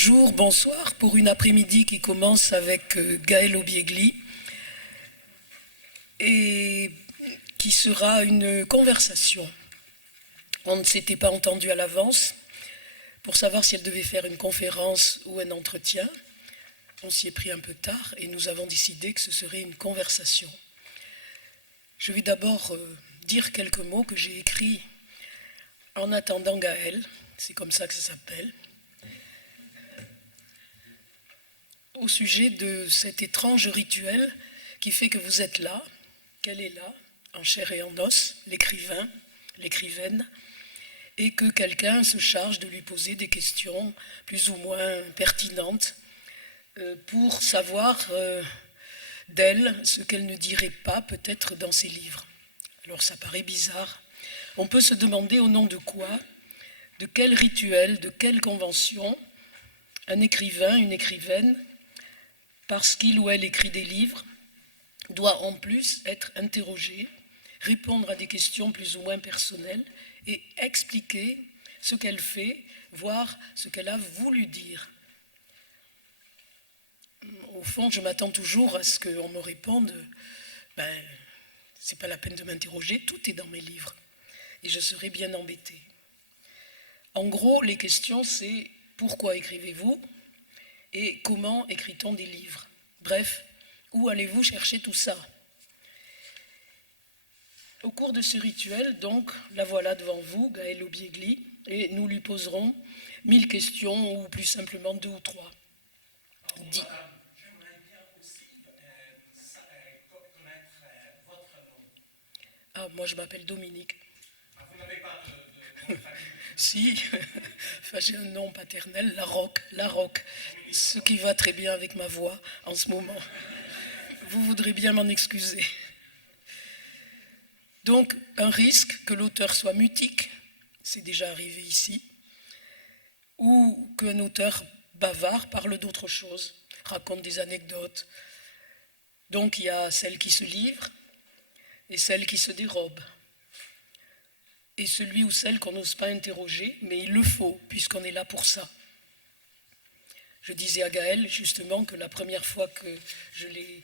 bonjour, bonsoir pour une après-midi qui commence avec Gaël Obiegli et qui sera une conversation. On ne s'était pas entendu à l'avance pour savoir si elle devait faire une conférence ou un entretien. On s'y est pris un peu tard et nous avons décidé que ce serait une conversation. Je vais d'abord dire quelques mots que j'ai écrits en attendant Gaël, c'est comme ça que ça s'appelle, au sujet de cet étrange rituel qui fait que vous êtes là, qu'elle est là, en chair et en os, l'écrivain, l'écrivaine, et que quelqu'un se charge de lui poser des questions plus ou moins pertinentes pour savoir d'elle ce qu'elle ne dirait pas peut-être dans ses livres. Alors ça paraît bizarre. On peut se demander au nom de quoi, de quel rituel, de quelle convention un écrivain, une écrivaine, parce qu'il ou elle écrit des livres, doit en plus être interrogé, répondre à des questions plus ou moins personnelles et expliquer ce qu'elle fait, voire ce qu'elle a voulu dire. Au fond, je m'attends toujours à ce qu'on me réponde « c'est pas la peine de m'interroger, tout est dans mes livres ». Et je serais bien embêtée. En gros, les questions, c'est « pourquoi écrivez-vous » et « comment écrit-on des livres ?» Bref, où allez-vous chercher tout ça? Au cours de ce rituel, donc, la voilà devant vous, Gaël Obiegli, et nous lui poserons 1000 questions, ou plus simplement 2 ou 3. J'aimerais bien aussi connaître votre nom. Ah, moi je m'appelle Dominique. Ah, vous n'avez pas de famille? Si, enfin, j'ai un nom paternel, Larocque, ce qui va très bien avec ma voix en ce moment. Vous voudrez bien m'en excuser. Donc, un risque que l'auteur soit mutique, c'est déjà arrivé ici, ou qu'un auteur bavard parle d'autre chose, raconte des anecdotes. Donc, il y a celle qui se livre et celle qui se dérobe. Et celui ou celle qu'on n'ose pas interroger, mais il le faut, puisqu'on est là pour ça. Je disais à Gaël, justement, que la première fois que je l'ai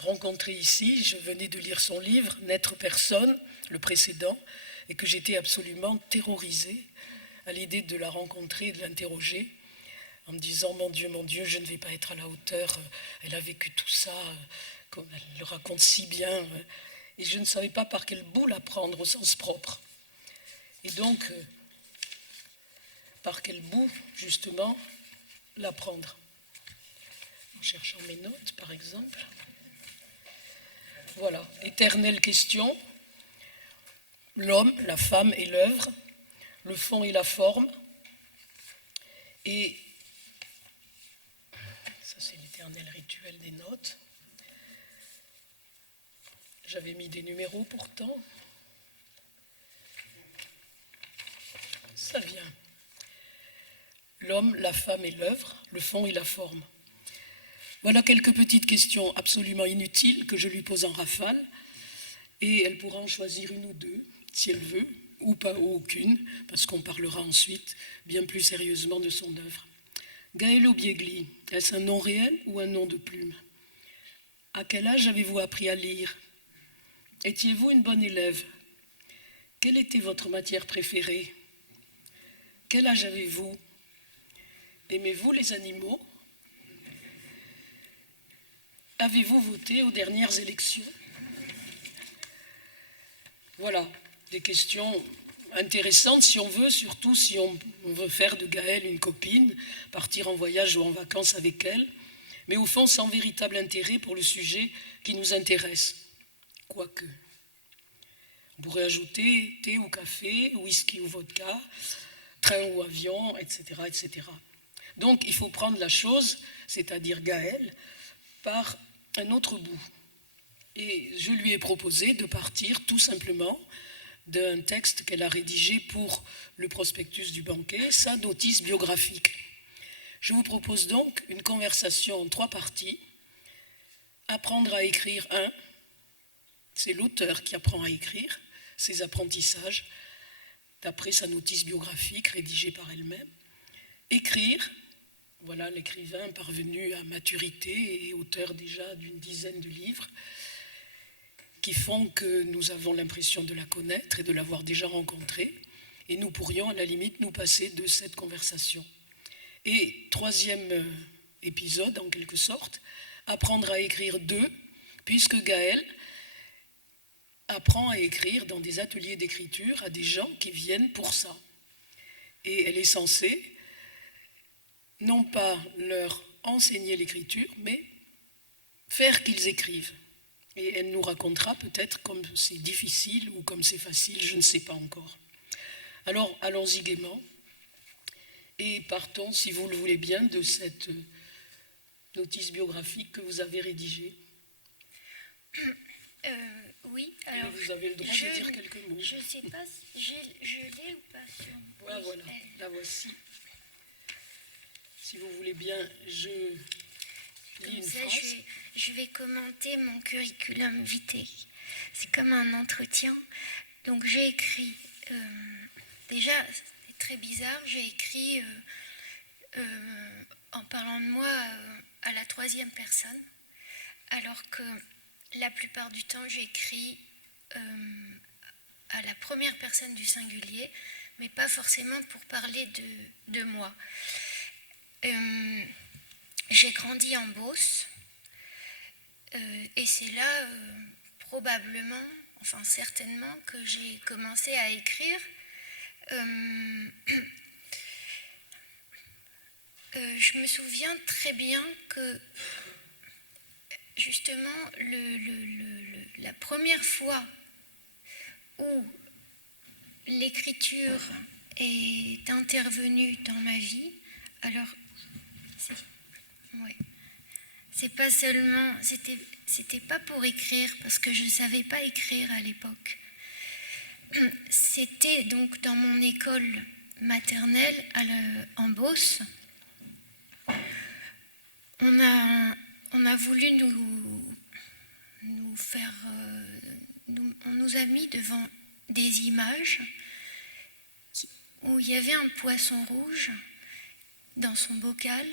rencontré ici, je venais de lire son livre, N'être personne, le précédent, et que j'étais absolument terrorisée à l'idée de la rencontrer et de l'interroger, en me disant, mon Dieu, je ne vais pas être à la hauteur, elle a vécu tout ça, comme elle le raconte si bien, et je ne savais pas par quel bout la prendre au sens propre. Et donc, par quel bout, justement, la prendre? En cherchant mes notes, par exemple. Voilà, éternelle question. L'homme, la femme et l'œuvre, le fond et la forme. Et ça, c'est l'éternel rituel des notes. J'avais mis des numéros pourtant. Ça vient. L'homme, la femme et l'œuvre, le fond et la forme. Voilà quelques petites questions absolument inutiles que je lui pose en rafale, et elle pourra en choisir une ou deux, si elle veut, ou pas ou aucune, parce qu'on parlera ensuite bien plus sérieusement de son œuvre. Gaël Obiegli, est-ce un nom réel ou un nom de plume? À quel âge avez-vous appris à lire? Étiez-vous une bonne élève? Quelle était votre matière préférée? Quel âge avez-vous? Aimez-vous les animaux? Avez-vous voté aux dernières élections? Voilà, des questions intéressantes si on veut, surtout si on veut faire de Gaël une copine, partir en voyage ou en vacances avec elle, mais au fond sans véritable intérêt pour le sujet qui nous intéresse. Quoique. On pourrait ajouter thé ou café, whisky ou vodka, train ou avion, etc., etc. Donc il faut prendre la chose, c'est-à-dire Gaël, par un autre bout. Et je lui ai proposé de partir tout simplement d'un texte qu'elle a rédigé pour le prospectus du banquet, sa notice biographique. Je vous propose donc une conversation en 3 parties. Apprendre à écrire 1, c'est l'auteur qui apprend à écrire, ses apprentissages, d'après sa notice biographique rédigée par elle-même. Écrire, Voilà l'écrivain parvenu à maturité et auteur déjà d'une dizaine de livres qui font que nous avons l'impression de la connaître et de l'avoir déjà rencontrée. Et nous pourrions à la limite nous passer de cette conversation. Et troisième épisode en quelque sorte, apprendre à écrire deux, puisque Gaëlle apprend à écrire dans des ateliers d'écriture à des gens qui viennent pour ça. Et elle est censée non pas leur enseigner l'écriture, mais faire qu'ils écrivent. Et elle nous racontera peut-être comme c'est difficile ou comme c'est facile, je ne sais pas encore. Alors allons-y gaiement et partons, si vous le voulez bien, de cette notice biographique que vous avez rédigée. Oui, alors. Et vous avez le droit de dire quelques mots. Je ne sais pas si je l'ai ou pas sur. Ouais, voilà, la voici. Si vous voulez bien, je lis une phrase. Je vais commenter mon curriculum vitae. C'est comme un entretien. Donc j'ai écrit, déjà c'est très bizarre, j'ai écrit en parlant de moi à la troisième personne, alors que la plupart du temps j'écris à la première personne du singulier, mais pas forcément pour parler de moi. J'ai grandi en Beauce et c'est là probablement, enfin certainement, que j'ai commencé à écrire. Je me souviens très bien que justement la première fois où l'écriture est intervenue dans ma vie, alors c'est pas seulement, c'était pas pour écrire parce que je ne savais pas écrire à l'époque. C'était donc dans mon école maternelle en Beauce. On a voulu nous faire, on nous a mis devant des images où il y avait un poisson rouge dans son bocal.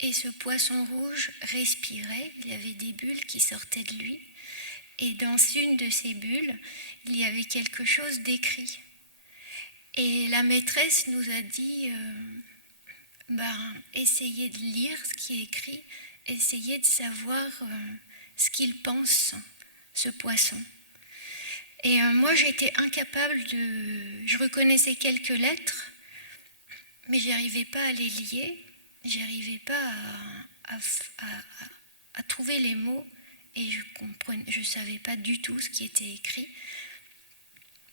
Et ce poisson rouge respirait, il y avait des bulles qui sortaient de lui. Et dans une de ces bulles, il y avait quelque chose d'écrit. Et la maîtresse nous a dit, essayez de lire ce qui est écrit, essayez de savoir ce qu'il pense, ce poisson. Et moi, j'étais incapable je reconnaissais quelques lettres, mais je n'arrivais pas à les lier. J'arrivais pas à trouver les mots et je savais pas du tout ce qui était écrit.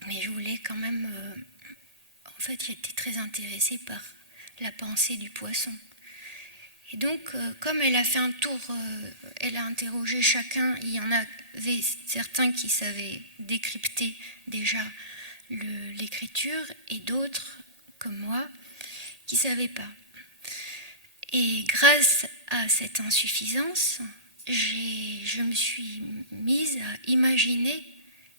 Mais je voulais quand même... en fait, j'étais très intéressée par la pensée du poisson. Et donc, comme elle a fait un tour, elle a interrogé chacun, il y en avait certains qui savaient décrypter déjà l'écriture et d'autres, comme moi, qui ne savaient pas. Et grâce à cette insuffisance, je me suis mise à imaginer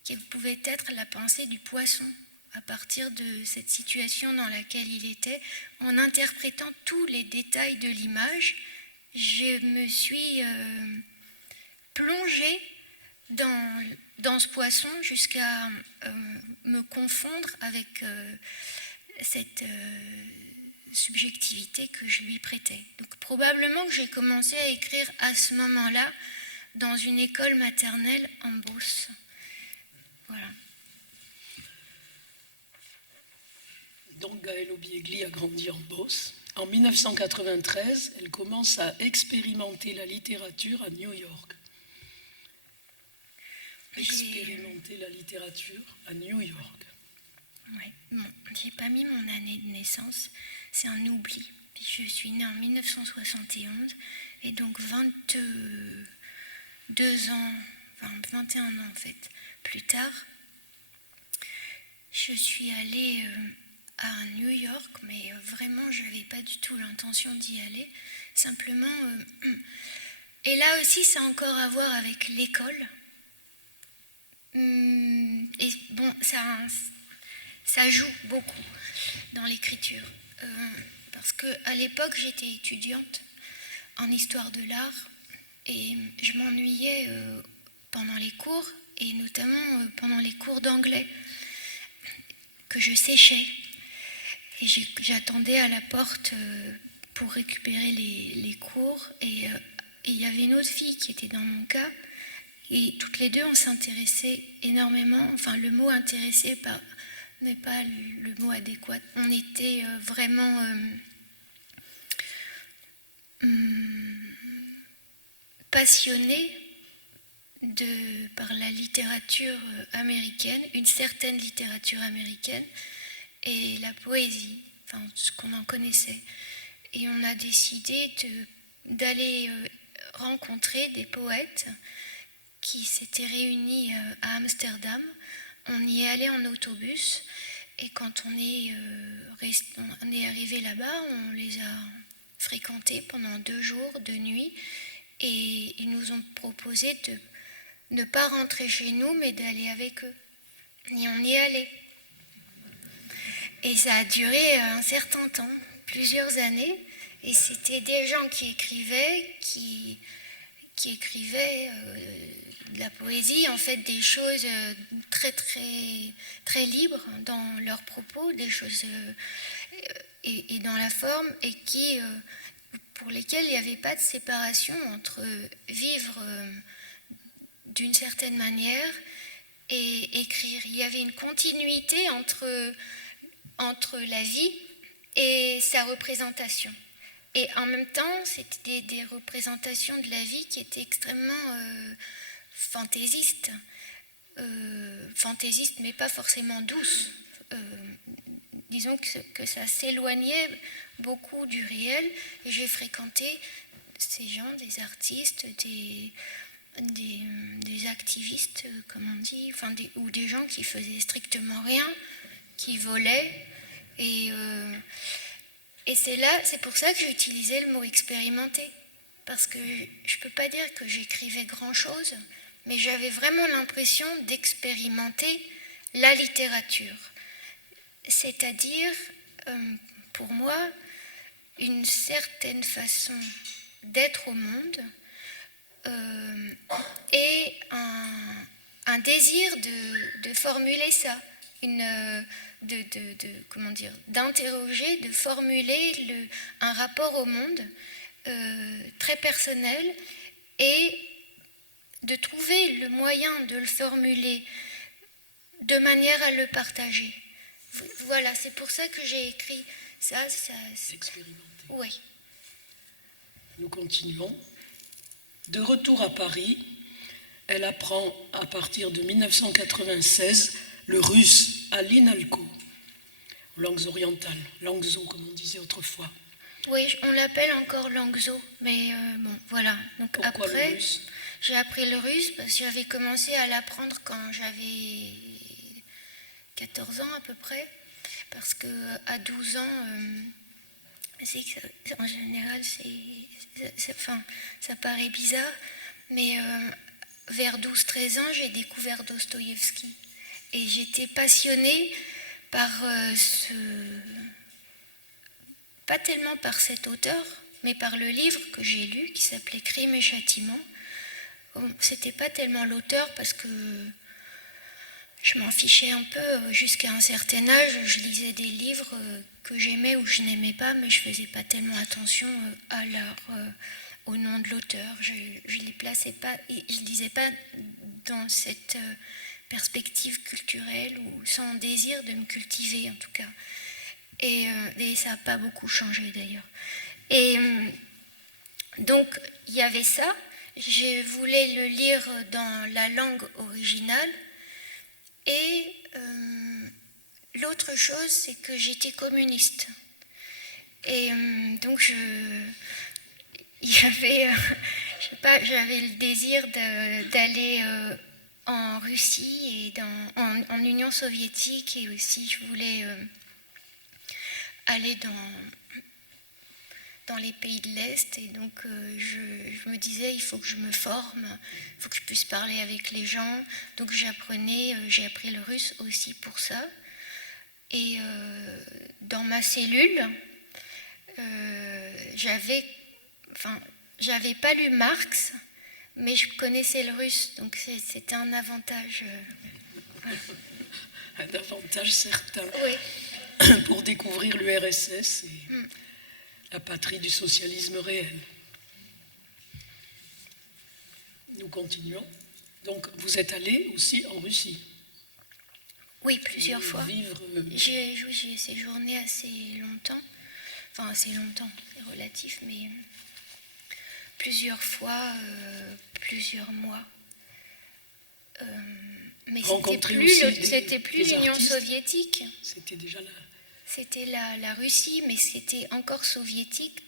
quelle pouvait être la pensée du poisson à partir de cette situation dans laquelle il était. En interprétant tous les détails de l'image, je me suis plongée dans ce poisson jusqu'à me confondre avec cette... subjectivité que je lui prêtais. Donc probablement que j'ai commencé à écrire à ce moment-là dans une école maternelle en Beauce. Voilà. Donc Gaëlle Obiegli a grandi en Beauce. En 1993, elle commence à expérimenter la littérature à New York. Expérimenter la littérature à New York. Ouais. Bon, j'ai pas mis mon année de naissance, c'est un oubli. Je suis née en 1971 et donc 22 ans, enfin 21 ans en fait, plus tard, je suis allée à New York, mais vraiment je n'avais pas du tout l'intention d'y aller. Simplement, et là aussi ça a encore à voir avec l'école. Et bon, ça joue beaucoup dans l'écriture. parce qu'à l'époque, j'étais étudiante en histoire de l'art et je m'ennuyais pendant les cours, et notamment pendant les cours d'anglais, que je séchais. Et j'attendais à la porte pour récupérer les cours, et il y avait une autre fille qui était dans mon cas, et toutes les deux, on s'intéressait énormément, enfin le mot intéressé n'est pas le mot adéquat, on était vraiment passionnés par la littérature américaine, une certaine littérature américaine, et la poésie, enfin ce qu'on en connaissait. Et on a décidé d'aller rencontrer des poètes qui s'étaient réunis à Amsterdam. On y est allé en autobus, et quand on est arrivé là-bas, on les a fréquentés pendant 2 jours, 2 nuits, et ils nous ont proposé de ne pas rentrer chez nous, mais d'aller avec eux. Et on y est allé. Et ça a duré un certain temps, plusieurs années, et c'était des gens qui écrivaient, qui écrivaient de la poésie, en fait des choses très très très libres dans leurs propos, des choses et dans la forme, et pour lesquelles il n'y avait pas de séparation entre vivre d'une certaine manière et écrire. Il y avait une continuité entre la vie et sa représentation. Et en même temps, c'était des représentations de la vie qui étaient extrêmement fantaisistes. Fantaisistes, mais pas forcément douces. Disons que ça s'éloignait beaucoup du réel. Et j'ai fréquenté ces gens, des artistes, des activistes, comme on dit, enfin ou des gens qui faisaient strictement rien, qui volaient. Et c'est pour ça que j'ai utilisé le mot expérimenter. Parce que je ne peux pas dire que j'écrivais grand-chose, mais j'avais vraiment l'impression d'expérimenter la littérature. C'est-à-dire, pour moi, une certaine façon d'être au monde et un désir de formuler ça, d'interroger, de formuler un rapport au monde très personnel, et de trouver le moyen de le formuler de manière à le partager. Voilà, c'est pour ça que j'ai écrit ça. Expérimenter. Oui. Nous continuons. De retour à Paris, elle apprend à partir de 1996 le russe à l'INALCO, langues orientales, Langso comme on disait autrefois. Oui, on l'appelle encore Langso, mais bon, voilà. Donc pourquoi après, le russe? J'ai appris le russe parce que j'avais commencé à l'apprendre quand j'avais 14 ans à peu près, parce qu'à 12 ans, en général, ça paraît bizarre, mais vers 12-13 ans, j'ai découvert Dostoïevski. Et j'étais passionnée par pas tellement par cet auteur, mais par le livre que j'ai lu, qui s'appelait Crime et Châtiment. C'était pas tellement l'auteur, parce que je m'en fichais un peu jusqu'à un certain âge. Je lisais des livres que j'aimais ou je n'aimais pas, mais je faisais pas tellement attention au nom de l'auteur. Je les plaçais pas, et je lisais pas dans cette perspective culturelle ou sans désir de me cultiver en tout cas. Et ça n'a pas beaucoup changé d'ailleurs. Et donc il y avait ça. Je voulais le lire dans la langue originale. Et l'autre chose, c'est que j'étais communiste. Et donc j'avais le désir d'aller en Russie et en Union soviétique, et aussi je voulais aller dans les pays de l'Est, et donc je me disais, il faut que je me forme, il faut que je puisse parler avec les gens. Donc j'ai appris le russe aussi pour ça. Et dans ma cellule, J'avais pas lu Marx, mais je connaissais le russe, donc c'était un avantage. Voilà. Un avantage certain Oui. pour découvrir l'URSS et la patrie du socialisme réel. Nous continuons. Donc, vous êtes allé aussi en Russie. Oui, plusieurs fois. Vivre. J'ai séjourné assez longtemps. Enfin, assez longtemps, c'est relatif, mais plusieurs fois, plusieurs mois. Mais c'était plus l'Union soviétique. C'était déjà là. C'était la Russie, mais c'était encore soviétique.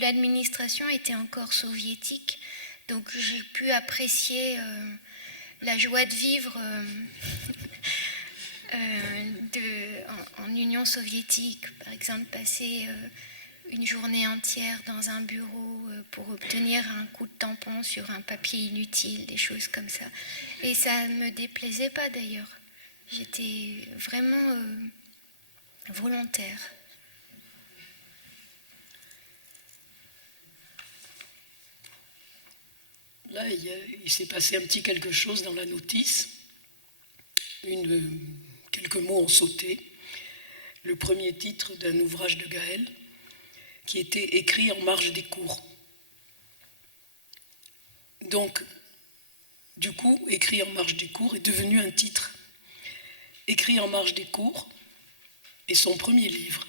L'administration était encore soviétique. Donc j'ai pu apprécier la joie de vivre en Union soviétique. Par exemple, passer une journée entière dans un bureau pour obtenir un coup de tampon sur un papier inutile, des choses comme ça. Et ça ne me déplaisait pas d'ailleurs. J'étais vraiment volontaire. Là, il s'est passé un petit quelque chose dans la notice. Quelques mots ont sauté. Le premier titre d'un ouvrage de Gaël qui était écrit en marge des cours. Donc, du coup, écrit en marge des cours est devenu un titre. Écrit en marge des cours est son premier livre.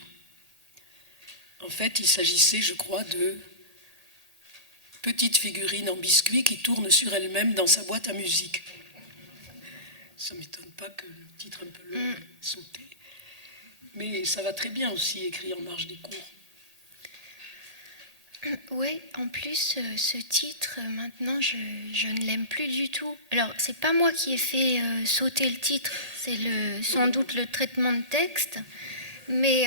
En fait, il s'agissait, je crois, de petites figurines en biscuit qui tournent sur elles-mêmes dans sa boîte à musique. Ça ne m'étonne pas que le titre un peu long ait sauté. Mais ça va très bien aussi, écrit en marge des cours. Oui, en plus, ce titre, maintenant, je ne l'aime plus du tout. Alors, c'est pas moi qui ai fait sauter le titre, c'est sans doute le traitement de texte, mais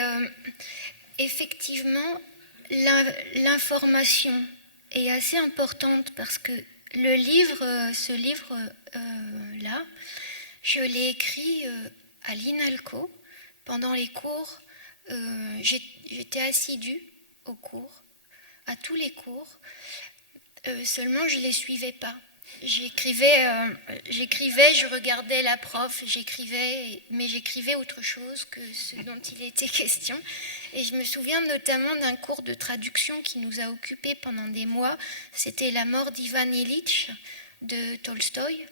effectivement, l'information est assez importante parce que ce livre-là, je l'ai écrit à l'INALCO pendant les cours. J'étais assidue aux cours. À tous les cours, seulement je ne les suivais pas. J'écrivais, je regardais la prof, mais j'écrivais autre chose que ce dont il était question. Et je me souviens notamment d'un cours de traduction qui nous a occupés pendant des mois. C'était La mort d'Ivan Ilitch de Tolstoï.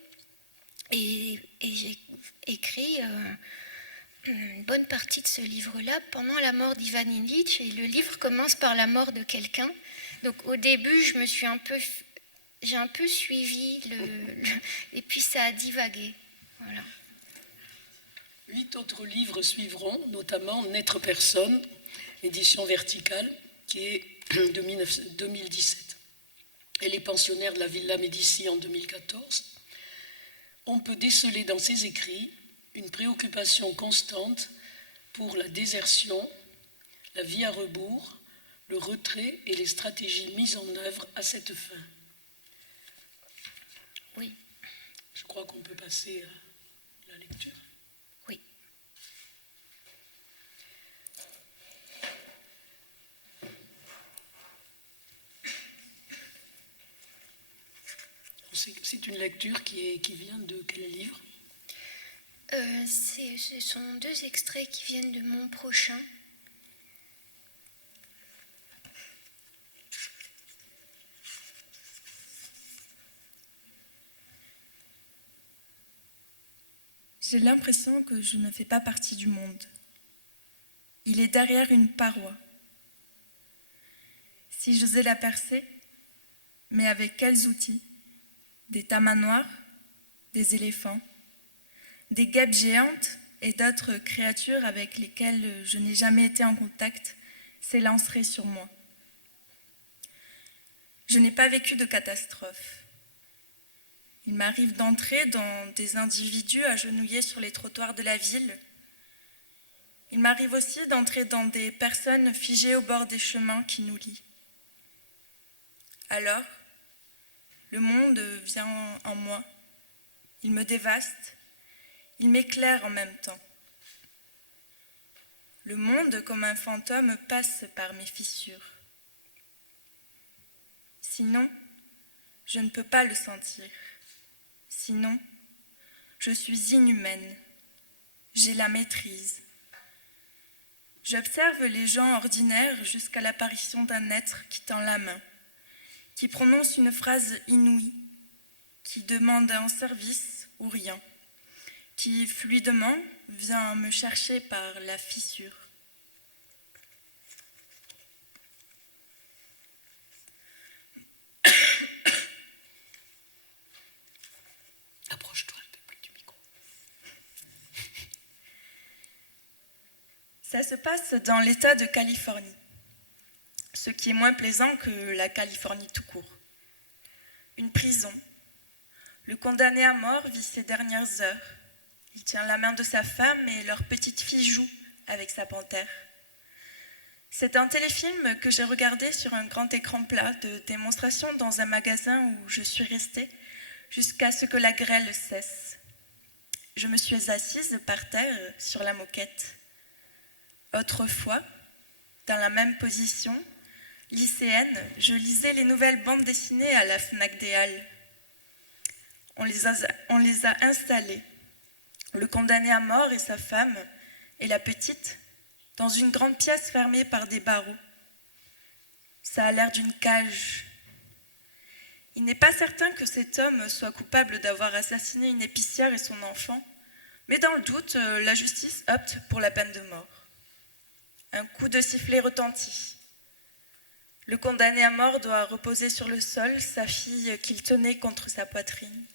Et j'ai écrit une bonne partie de ce livre-là pendant la mort d'Ivan Ilitch, et le livre commence par la mort de quelqu'un. Donc au début, j'ai un peu suivi et puis ça a divagué. Voilà. 8 autres livres suivront, notamment N'être personne, édition verticale, qui est de 2017. Elle est pensionnaire de la Villa Médicis en 2014. On peut déceler dans ses écrits une préoccupation constante pour la désertion, la vie à rebours, le retrait et les stratégies mises en œuvre à cette fin. Oui. Je crois qu'on peut passer à la lecture. Oui. C'est une lecture qui vient de quel livre ? Ce sont 2 extraits qui viennent de mon prochain. J'ai l'impression que je ne fais pas partie du monde. Il est derrière une paroi. Si j'osais la percer, mais avec quels outils ? Des tamanoirs, des éléphants, des guêpes géantes et d'autres créatures avec lesquelles je n'ai jamais été en contact s'élanceraient sur moi. Je n'ai pas vécu de catastrophe. Il m'arrive d'entrer dans des individus agenouillés sur les trottoirs de la ville. Il m'arrive aussi d'entrer dans des personnes figées au bord des chemins qui nous lient. Alors, le monde vient en moi. Il me dévaste. Il m'éclaire en même temps. Le monde, comme un fantôme, passe par mes fissures. Sinon, je ne peux pas le sentir. Sinon, je suis inhumaine. J'ai la maîtrise. J'observe les gens ordinaires jusqu'à l'apparition d'un être qui tend la main, qui prononce une phrase inouïe, qui demande un service ou rien, qui fluidement vient me chercher par la fissure. Approche-toi un peu plus du micro. Ça se passe dans l'État de Californie, ce qui est moins plaisant que la Californie tout court. Une prison. Le condamné à mort vit ses dernières heures. Il tient la main de sa femme et leur petite fille joue avec sa panthère. C'est un téléfilm que j'ai regardé sur un grand écran plat de démonstration dans un magasin où je suis restée jusqu'à ce que la grêle cesse. Je me suis assise par terre sur la moquette. Autrefois, dans la même position, lycéenne, je lisais les nouvelles bandes dessinées à la Fnac des Halles. On les a installées, le condamné à mort et sa femme, et la petite, dans une grande pièce fermée par des barreaux. Ça a l'air d'une cage. Il n'est pas certain que cet homme soit coupable d'avoir assassiné une épicière et son enfant, mais dans le doute, la justice opte pour la peine de mort. Un coup de sifflet retentit. Le condamné à mort doit reposer sur le sol sa fille qu'il tenait contre sa poitrine.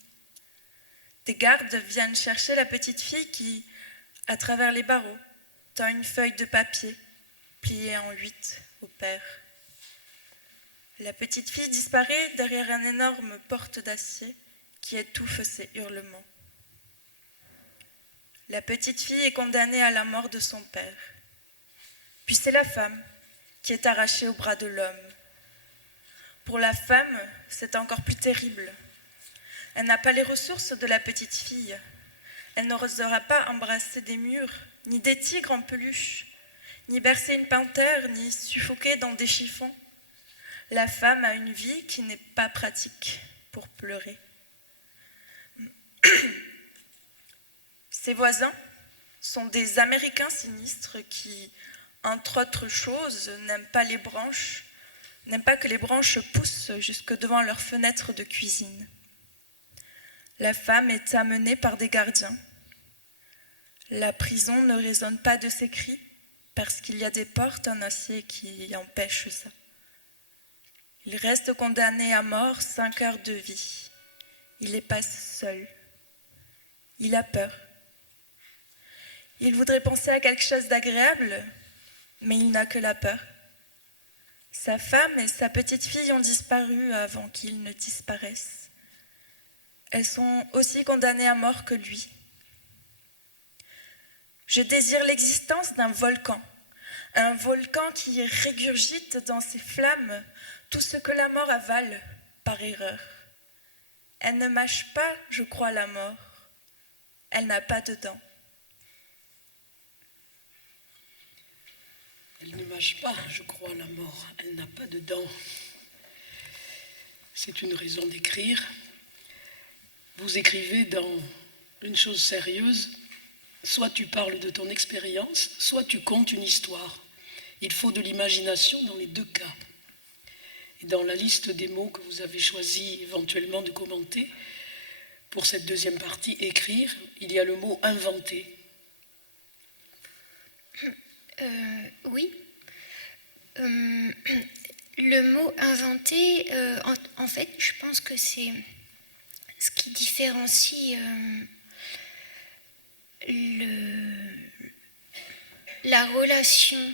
Des gardes viennent chercher la petite fille qui, à travers les barreaux, tend une feuille de papier pliée en 8 au père. La petite fille disparaît derrière un énorme porte d'acier qui étouffe ses hurlements. La petite fille est condamnée à la mort de son père. Puis c'est la femme qui est arrachée au bras de l'homme. Pour la femme, c'est encore plus terrible. Elle n'a pas les ressources de la petite fille. Elle n'osera pas embrasser des murs, ni des tigres en peluche, ni bercer une panthère, ni suffoquer dans des chiffons. La femme a une vie qui n'est pas pratique pour pleurer. Ses voisins sont des Américains sinistres qui, entre autres choses, n'aiment pas que les branches poussent jusque devant leurs fenêtres de cuisine. La femme est amenée par des gardiens. La prison ne résonne pas de ses cris parce qu'il y a des portes en acier qui empêchent ça. Il reste condamné à mort 5 heures de vie. Il les passe seul. Il a peur. Il voudrait penser à quelque chose d'agréable, mais il n'a que la peur. Sa femme et sa petite fille ont disparu avant qu'il ne disparaisse. Elles sont aussi condamnées à mort que lui. Je désire l'existence d'un volcan, un volcan qui régurgite dans ses flammes tout ce que la mort avale par erreur. Elle ne mâche pas, je crois, la mort. Elle n'a pas de dents. Elle ne mâche pas, je crois, la mort. Elle n'a pas de dents. C'est une raison d'écrire. Vous écrivez dans une chose sérieuse, soit tu parles de ton expérience, soit tu contes une histoire. Il faut de l'imagination dans les deux cas. Et dans la liste des mots que vous avez choisi éventuellement de commenter, pour cette deuxième partie, écrire, il y a le mot inventer. Oui. Le mot inventer, en fait, je pense que c'est ce qui différencie la relation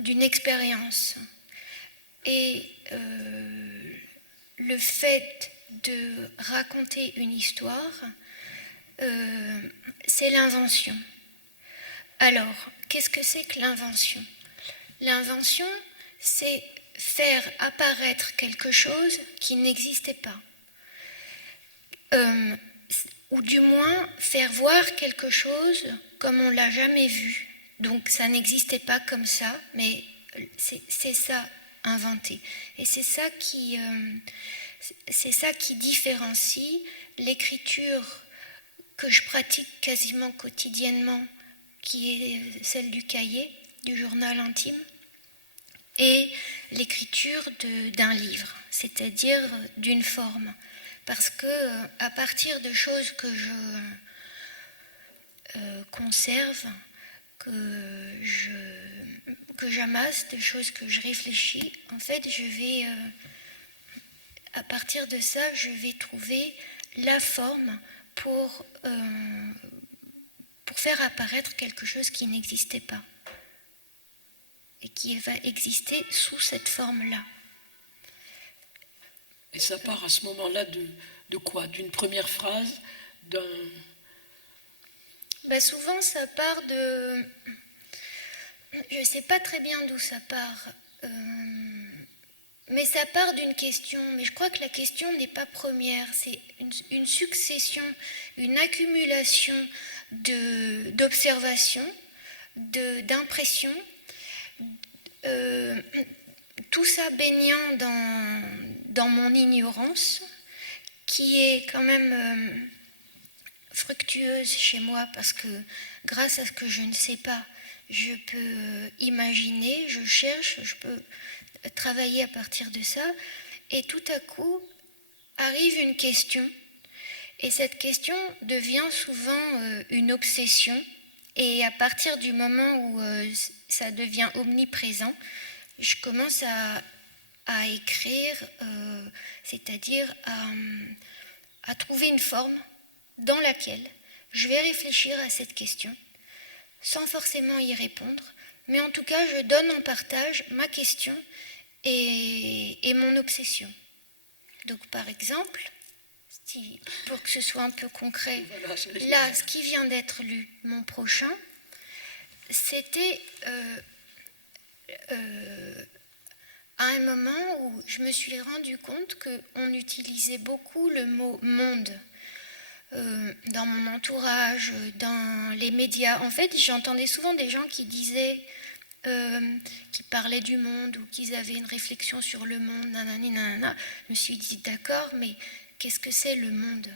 d'une expérience et le fait de raconter une histoire, c'est l'invention. Alors, qu'est-ce que c'est que l'invention ? L'invention, c'est faire apparaître quelque chose qui n'existait pas. Ou du moins faire voir quelque chose comme on l'a jamais vu. Donc ça n'existait pas comme ça, mais c'est ça inventé. Et c'est ça qui différencie l'écriture que je pratique quasiment quotidiennement, qui est celle du cahier, du journal intime, et l'écriture d'un livre, c'est-à-dire d'une forme. Parce que à partir de choses que je conserve, que j'amasse, des choses que je réfléchis, en fait, je vais, à partir de ça, je vais trouver la forme pour faire apparaître quelque chose qui n'existait pas et qui va exister sous cette forme-là. Et ça part à ce moment-là de quoi? D'une première phrase, Souvent, ça part de... Je ne sais pas très bien d'où ça part, mais ça part d'une question. Mais je crois que la question n'est pas première. C'est une succession, une accumulation d'observations, d'impressions, tout ça baignant dans mon ignorance, qui est quand même fructueuse chez moi, parce que grâce à ce que je ne sais pas, je peux imaginer, je cherche, je peux travailler à partir de ça, et tout à coup arrive une question, et cette question devient souvent une obsession, et à partir du moment où ça devient omniprésent, je commence à écrire, c'est-à-dire à trouver une forme dans laquelle je vais réfléchir à cette question, sans forcément y répondre, mais en tout cas, je donne en partage ma question et mon obsession. Donc, par exemple, pour que ce soit un peu concret, là, ce qui vient d'être lu, mon prochain, c'était à un moment où je me suis rendu compte qu'on utilisait beaucoup le mot « monde ». Dans mon entourage, dans les médias. En fait, j'entendais souvent des gens qui disaient, qui parlaient du monde ou qu'ils avaient une réflexion sur le monde, nanani, nanana. Je me suis dit, d'accord, mais qu'est-ce que c'est le monde?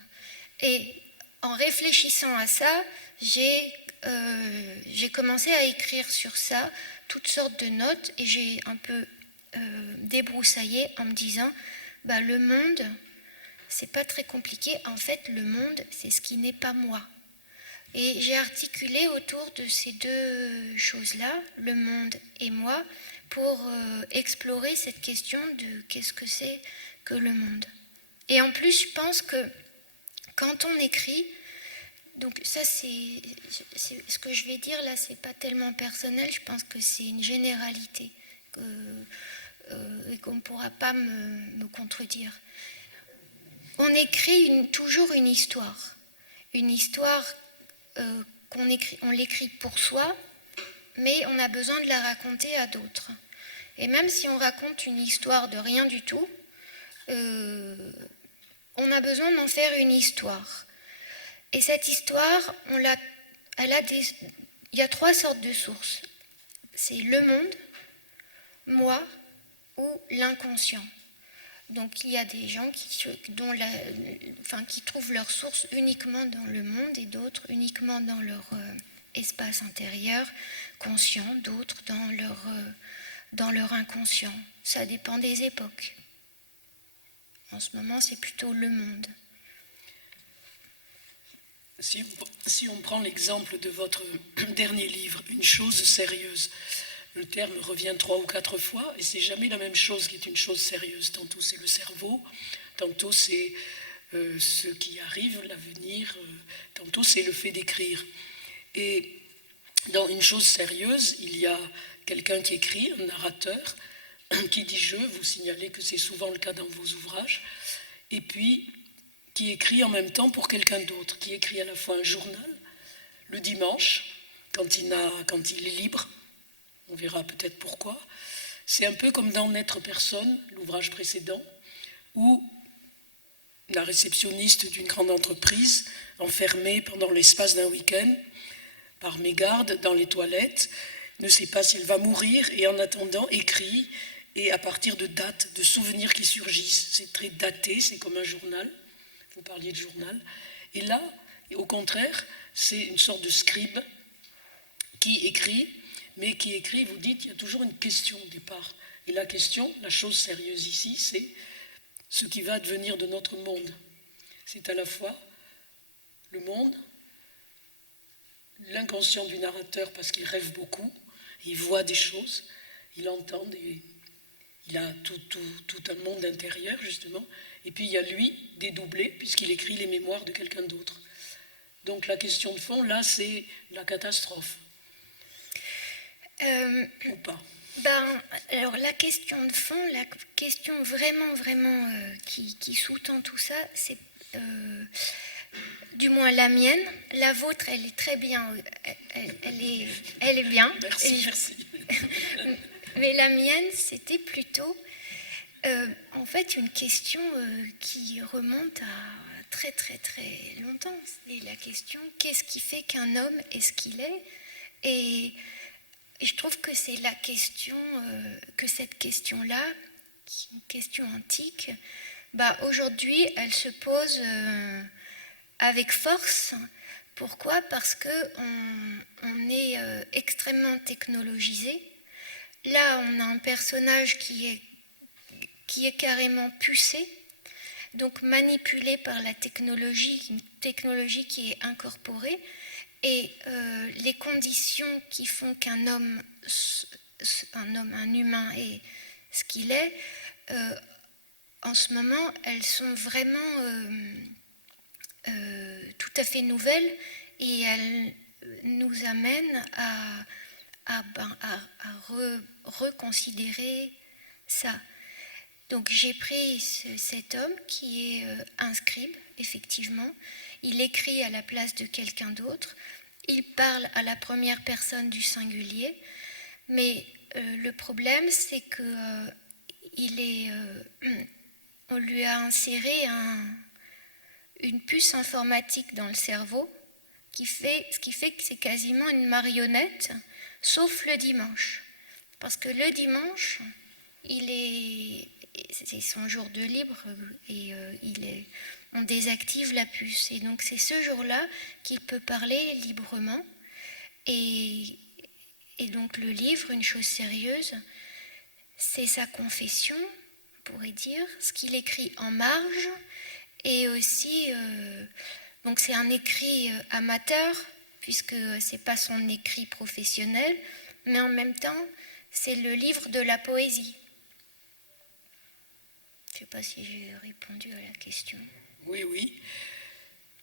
Et en réfléchissant à ça, j'ai commencé à écrire sur ça toutes sortes de notes, et j'ai un peu débroussaillé en me disant, le monde... C'est pas très compliqué. En fait, le monde, c'est ce qui n'est pas moi. Et j'ai articulé autour de ces deux choses-là, le monde et moi, pour explorer cette question de qu'est-ce que c'est que le monde. Et en plus, je pense que quand on écrit, donc ça c'est ce que je vais dire là, c'est pas tellement personnel, je pense que c'est une généralité et qu'on ne pourra pas me contredire. On écrit toujours une histoire on l'écrit pour soi, mais on a besoin de la raconter à d'autres. Et même si on raconte une histoire de rien du tout, on a besoin d'en faire une histoire. Et cette histoire, il y a 3 sortes de sources. C'est le monde, moi ou l'inconscient. Donc il y a des gens qui trouvent leur source uniquement dans le monde, et d'autres uniquement dans leur espace intérieur conscient, d'autres dans leur inconscient. Ça dépend des époques. En ce moment, c'est plutôt le monde. Si on prend l'exemple de votre dernier livre, Une chose sérieuse, le terme revient 3 ou 4 fois, et c'est jamais la même chose qui est une chose sérieuse. Tantôt c'est le cerveau, tantôt c'est ce qui arrive, l'avenir, tantôt c'est le fait d'écrire. Et dans Une chose sérieuse, il y a quelqu'un qui écrit, un narrateur, qui dit « je », vous signalez que c'est souvent le cas dans vos ouvrages, et puis qui écrit en même temps pour quelqu'un d'autre, qui écrit à la fois un journal, le dimanche, quand il est libre. On verra peut-être pourquoi. C'est un peu comme dans N'être personne, l'ouvrage précédent, où la réceptionniste d'une grande entreprise, enfermée pendant l'espace d'un week-end, par mégarde dans les toilettes, ne sait pas si elle va mourir et en attendant écrit et à partir de dates, de souvenirs qui surgissent. C'est très daté, c'est comme un journal, vous parliez de journal. Et là, au contraire, c'est une sorte de scribe qui écrit, mais qui écrit, vous dites, il y a toujours une question au départ. Et la question, la chose sérieuse ici, c'est ce qui va advenir de notre monde. C'est à la fois le monde, l'inconscient du narrateur parce qu'il rêve beaucoup, il voit des choses, il entend, il a tout un monde intérieur justement, et puis il y a lui dédoublé puisqu'il écrit les mémoires de quelqu'un d'autre. Donc la question de fond, là, c'est la catastrophe. Ou pas? Alors la question de fond, la question vraiment qui sous-tend tout ça, c'est du moins la mienne. La vôtre, elle est très bien, elle est bien. Merci. Mais la mienne, c'était plutôt en fait une question qui remonte à très longtemps. C'est la question, qu'est-ce qui fait qu'un homme est ce qu'il est? Et je trouve que c'est la question, que cette question-là, qui est une question antique, aujourd'hui, elle se pose avec force. Pourquoi? Parce qu'on est extrêmement technologisé. Là, on a un personnage qui est carrément pucé, donc manipulé par la technologie, une technologie qui est incorporée. Et les conditions qui font qu'un homme, un humain est ce qu'il est, en ce moment, elles sont vraiment tout à fait nouvelles et elles nous amènent à reconsidérer ça. Donc j'ai pris cet homme qui est un scribe, effectivement. Il écrit à la place de quelqu'un d'autre. Il parle à la première personne du singulier. Mais le problème, c'est que on lui a inséré une puce informatique dans le cerveau, ce qui fait que c'est quasiment une marionnette, sauf le dimanche. Parce que le dimanche, c'est son jour de libre et on désactive la puce. Et donc c'est ce jour-là qu'il peut parler librement. Et donc le livre, une chose sérieuse, c'est sa confession, on pourrait dire, ce qu'il écrit en marge. Et aussi, donc c'est un écrit amateur, puisque c'est pas son écrit professionnel, mais en même temps, c'est le livre de la poésie. Je ne sais pas si j'ai répondu à la question. Oui.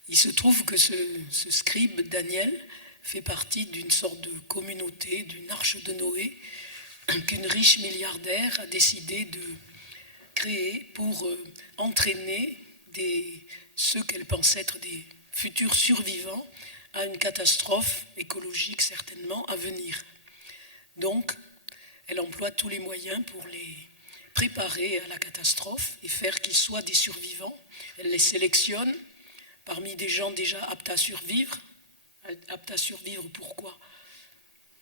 Il se trouve que ce scribe, Daniel, fait partie d'une sorte de communauté, d'une arche de Noé, qu'une riche milliardaire a décidé de créer pour entraîner ceux qu'elle pense être des futurs survivants à une catastrophe écologique certainement à venir. Donc, elle emploie tous les moyens pour les préparer à la catastrophe et faire qu'ils soient des survivants. Elle les sélectionne parmi des gens déjà aptes à survivre. Aptes à survivre, pourquoi?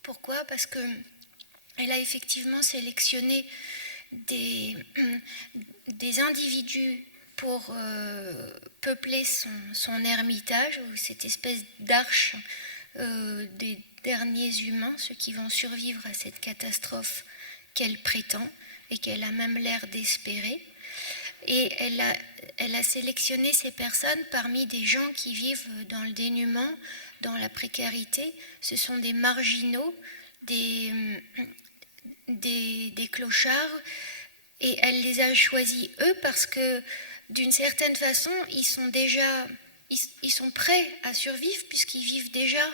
Pourquoi? Parce qu'elle a effectivement sélectionné des individus pour peupler son ermitage, ou cette espèce d'arche des derniers humains, ceux qui vont survivre à cette catastrophe qu'elle prétend et qu'elle a même l'air d'espérer. Et elle a sélectionné ces personnes parmi des gens qui vivent dans le dénuement, dans la précarité. Ce sont des marginaux, des clochards, et elle les a choisis eux parce que d'une certaine façon ils sont prêts à survivre puisqu'ils vivent déjà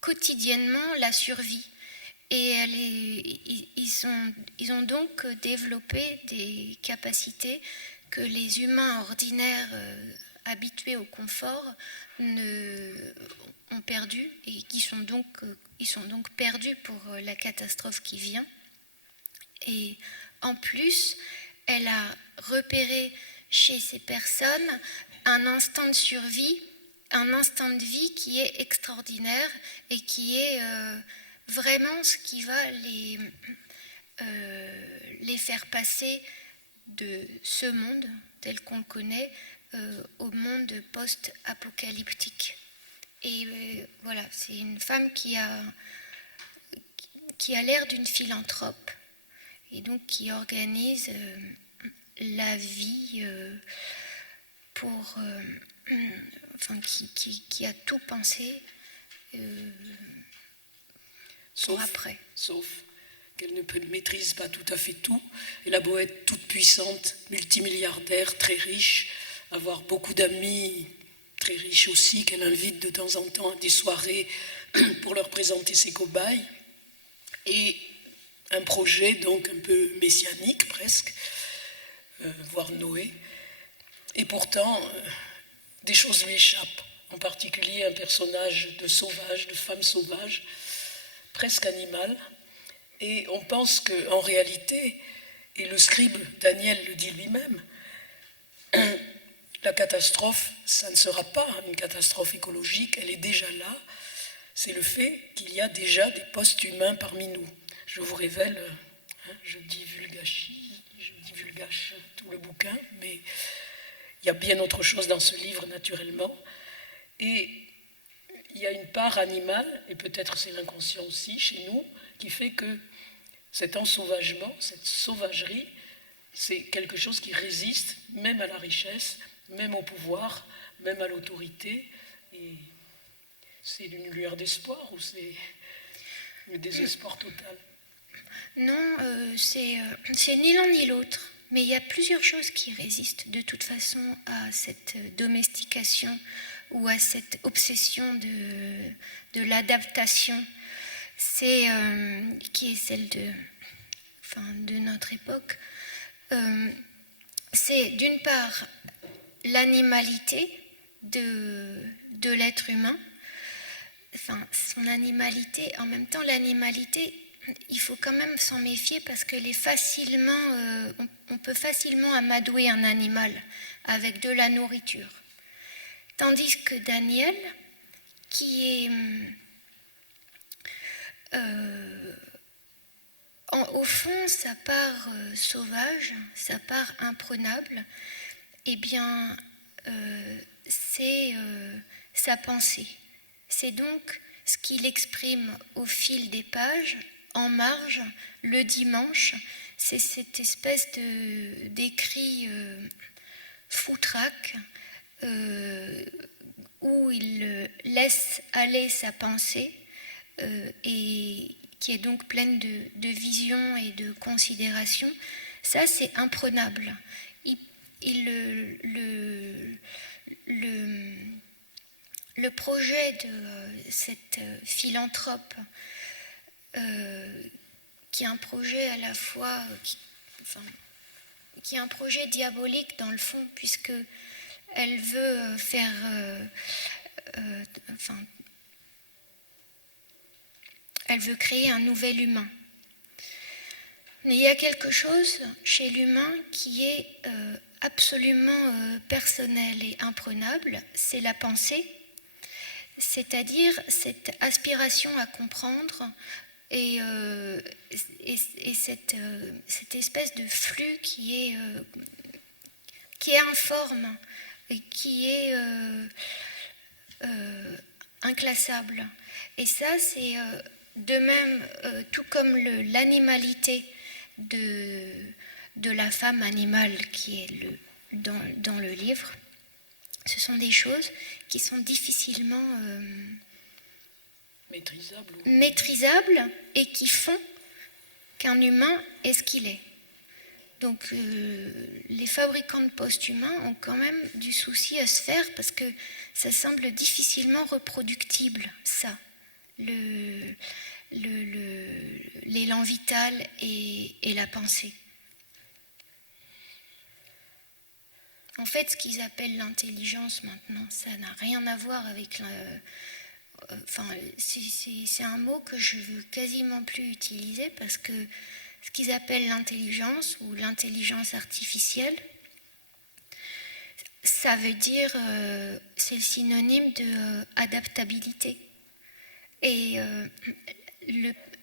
quotidiennement la survie. Et ils ont donc développé des capacités que les humains ordinaires habitués au confort ont perdu et ils sont donc perdus pour la catastrophe qui vient. Et en plus, elle a repéré chez ces personnes un instinct de survie un instant de vie qui est extraordinaire et qui est vraiment ce qui va les faire passer de ce monde tel qu'on le connaît au monde post-apocalyptique. Et voilà, c'est une femme qui a l'air d'une philanthrope et donc qui organise la vie pour... enfin, qui a tout pensé pour après. Sauf qu'elle ne maîtrise pas tout à fait tout. Elle a beau être toute puissante, multimilliardaire, très riche, avoir beaucoup d'amis très riches aussi, qu'elle invite de temps en temps à des soirées pour leur présenter ses cobayes, et un projet donc un peu messianique presque, voire Noé. Et pourtant, des choses lui échappent, en particulier un personnage de sauvage, de femme sauvage, presque animale. Et on pense qu'en réalité, et le scribe Daniel le dit lui-même, la catastrophe, ça ne sera pas une catastrophe écologique, elle est déjà là. C'est le fait qu'il y a déjà des post-humains parmi nous. Je vous révèle, je divulgâche tout le bouquin, mais il y a bien autre chose dans ce livre, naturellement. Et il y a une part animale, et peut-être c'est l'inconscient aussi chez nous, qui fait que cet ensauvagement, cette sauvagerie, c'est quelque chose qui résiste même à la richesse, même au pouvoir, même à l'autorité. Et c'est une lueur d'espoir ou c'est le désespoir total? Non, c'est ni l'un ni l'autre. Mais il y a plusieurs choses qui résistent de toute façon à cette domestication ou à cette obsession de l'adaptation. C'est qui est celle de notre époque. C'est d'une part l'animalité de l'être humain, enfin son animalité. En même temps, l'animalité, il faut quand même s'en méfier parce que on peut facilement amadouer un animal avec de la nourriture. Tandis que Daniel, qui est au fond sa part sauvage, sa part imprenable, eh bien c'est sa pensée. C'est donc ce qu'il exprime au fil des pages, en marge, le dimanche. C'est cette espèce d'écrit foutraque où il laisse aller sa pensée et qui est donc pleine de vision et de considération. Ça, c'est imprenable. Le projet de cette philanthrope, qui est un projet à la fois, qui est un projet diabolique dans le fond, puisque elle veut faire, elle veut créer un nouvel humain. Mais il y a quelque chose chez l'humain qui est absolument personnel et imprenable, c'est la pensée, c'est-à-dire cette aspiration à comprendre et cette espèce de flux qui est informe et qui est inclassable. Et ça, c'est de même, tout comme l'animalité de la femme animale qui est dans le livre, ce sont des choses qui sont difficilement maîtrisables et qui font qu'un humain est ce qu'il est. Donc les fabricants de post-humains ont quand même du souci à se faire parce que ça semble difficilement reproductible, ça, l'élan vital et la pensée. En fait, ce qu'ils appellent l'intelligence maintenant, ça n'a rien à voir avec... c'est un mot que je veux quasiment plus utiliser parce que ce qu'ils appellent l'intelligence ou l'intelligence artificielle, ça veut dire, c'est le synonyme de adaptabilité. Et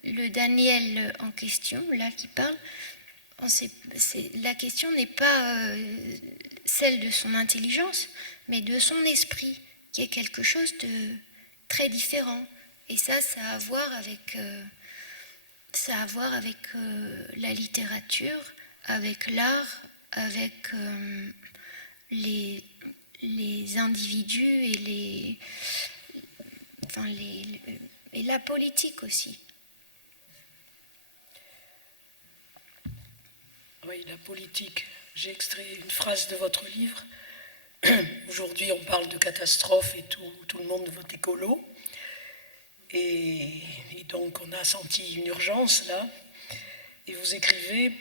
le Daniel en question, là, qui parle, la question n'est pas celle de son intelligence, mais de son esprit, qui est quelque chose de très différent. Et ça a à voir avec, la littérature, avec l'art, avec les individus et et la politique aussi. Oui, la politique. J'ai extrait une phrase de votre livre. Aujourd'hui, on parle de catastrophe et tout le monde vote écolo. Et donc, on a senti une urgence là. Et vous écrivez,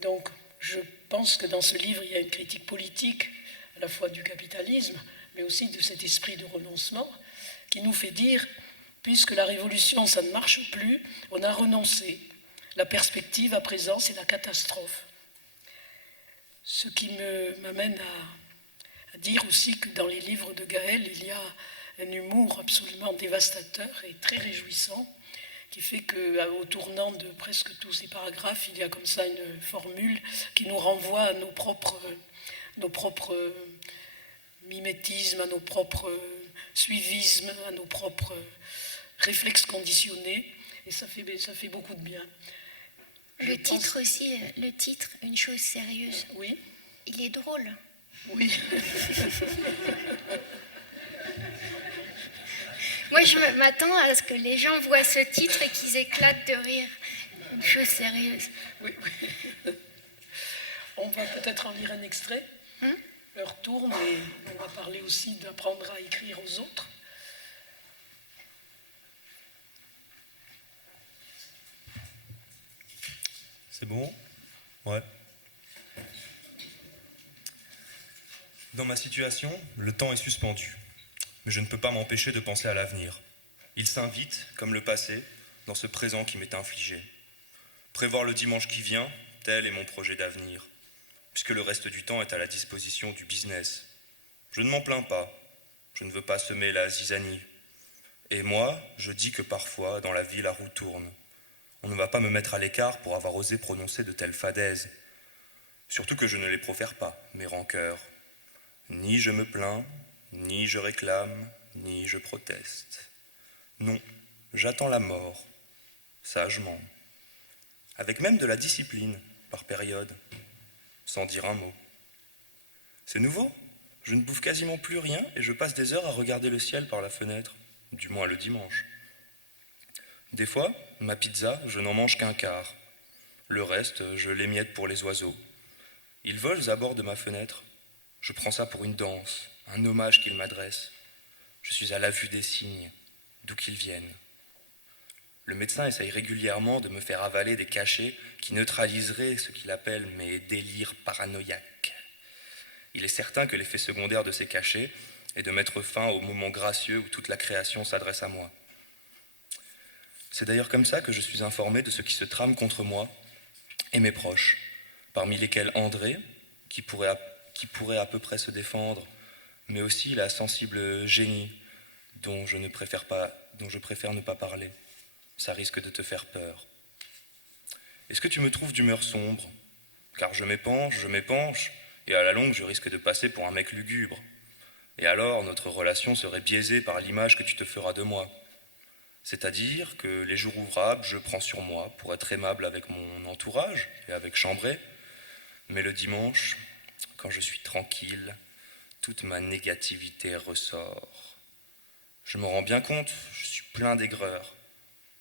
donc, je pense que dans ce livre, il y a une critique politique, à la fois du capitalisme, mais aussi de cet esprit de renoncement, qui nous fait dire, puisque la révolution, ça ne marche plus, on a renoncé. La perspective à présent, c'est la catastrophe. Ce qui m'amène à dire aussi que dans les livres de Gaël, il y a un humour absolument dévastateur et très réjouissant, qui fait qu'au tournant de presque tous ces paragraphes, il y a comme ça une formule qui nous renvoie à nos propres mimétismes, à nos propres suivismes, à nos propres réflexes conditionnés, et ça fait beaucoup de bien. Le titre, une chose sérieuse. Oui. Il est drôle. Oui. Moi, je m'attends à ce que les gens voient ce titre et qu'ils éclatent de rire. Une chose sérieuse. Oui. On va peut-être en lire un extrait. L'heure tourne et on va parler aussi d'apprendre à écrire aux autres. C'est bon ? Ouais. Dans ma situation, le temps est suspendu. Mais je ne peux pas m'empêcher de penser à l'avenir. Il s'invite, comme le passé, dans ce présent qui m'est infligé. Prévoir le dimanche qui vient, tel est mon projet d'avenir, puisque le reste du temps est à la disposition du business. Je ne m'en plains pas. Je ne veux pas semer la zizanie. Et moi, je dis que parfois, dans la vie, la roue tourne. On ne va pas me mettre à l'écart pour avoir osé prononcer de telles fadaises. Surtout que je ne les profère pas, mes rancœurs. Ni je me plains, ni je réclame, ni je proteste. Non, j'attends la mort, sagement. Avec même de la discipline, par période, sans dire un mot. C'est nouveau, je ne bouffe quasiment plus rien et je passe des heures à regarder le ciel par la fenêtre, du moins le dimanche. Des fois, ma pizza, je n'en mange qu'un quart. Le reste, je l'émiette pour les oiseaux. Ils volent à bord de ma fenêtre. Je prends ça pour une danse, un hommage qu'ils m'adressent. Je suis à l'affût des signes, d'où qu'ils viennent. Le médecin essaye régulièrement de me faire avaler des cachets qui neutraliseraient ce qu'il appelle mes délires paranoïaques. Il est certain que l'effet secondaire de ces cachets est de mettre fin au moment gracieux où toute la création s'adresse à moi. C'est d'ailleurs comme ça que je suis informé de ce qui se trame contre moi et mes proches, parmi lesquels André, qui pourrait à peu près se défendre, mais aussi la sensible Génie, dont je préfère ne pas parler. Ça risque de te faire peur. Est-ce que tu me trouves d'humeur sombre ? Car je m'épanche, et à la longue je risque de passer pour un mec lugubre. Et alors notre relation serait biaisée par l'image que tu te feras de moi. C'est-à-dire que les jours ouvrables, je prends sur moi pour être aimable avec mon entourage et avec Chambray. Mais le dimanche, quand je suis tranquille, toute ma négativité ressort. Je me rends bien compte, je suis plein d'aigreur.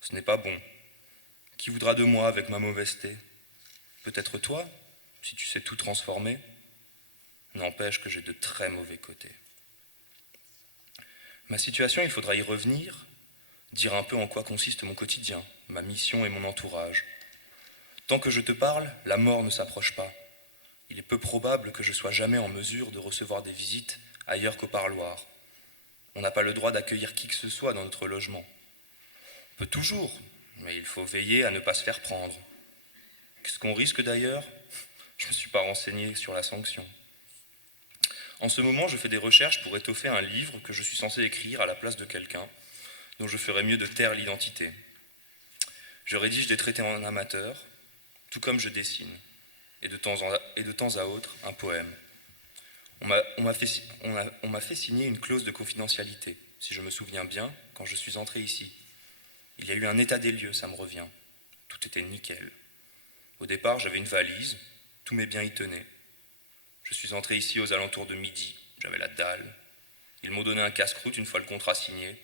Ce n'est pas bon. Qui voudra de moi avec ma mauvaiseté ? Peut-être toi, si tu sais tout transformer. N'empêche que j'ai de très mauvais côtés. Ma situation, il faudra y revenir, dire un peu en quoi consiste mon quotidien, ma mission et mon entourage. Tant que je te parle, la mort ne s'approche pas. Il est peu probable que je sois jamais en mesure de recevoir des visites ailleurs qu'au parloir. On n'a pas le droit d'accueillir qui que ce soit dans notre logement. On peut toujours, mais il faut veiller à ne pas se faire prendre. Qu'est-ce qu'on risque d'ailleurs ? Je ne me suis pas renseigné sur la sanction. En ce moment, je fais des recherches pour étoffer un livre que je suis censé écrire à la place de quelqu'un dont je ferais mieux de taire l'identité. Je rédige des traités en amateur, tout comme je dessine, et de temps à autre, un poème. On m'a fait signer une clause de confidentialité, si je me souviens bien, quand je suis entré ici. Il y a eu un état des lieux, ça me revient. Tout était nickel. Au départ, j'avais une valise, tous mes biens y tenaient. Je suis entré ici aux alentours de midi, j'avais la dalle. Ils m'ont donné un casse-croûte une fois le contrat signé.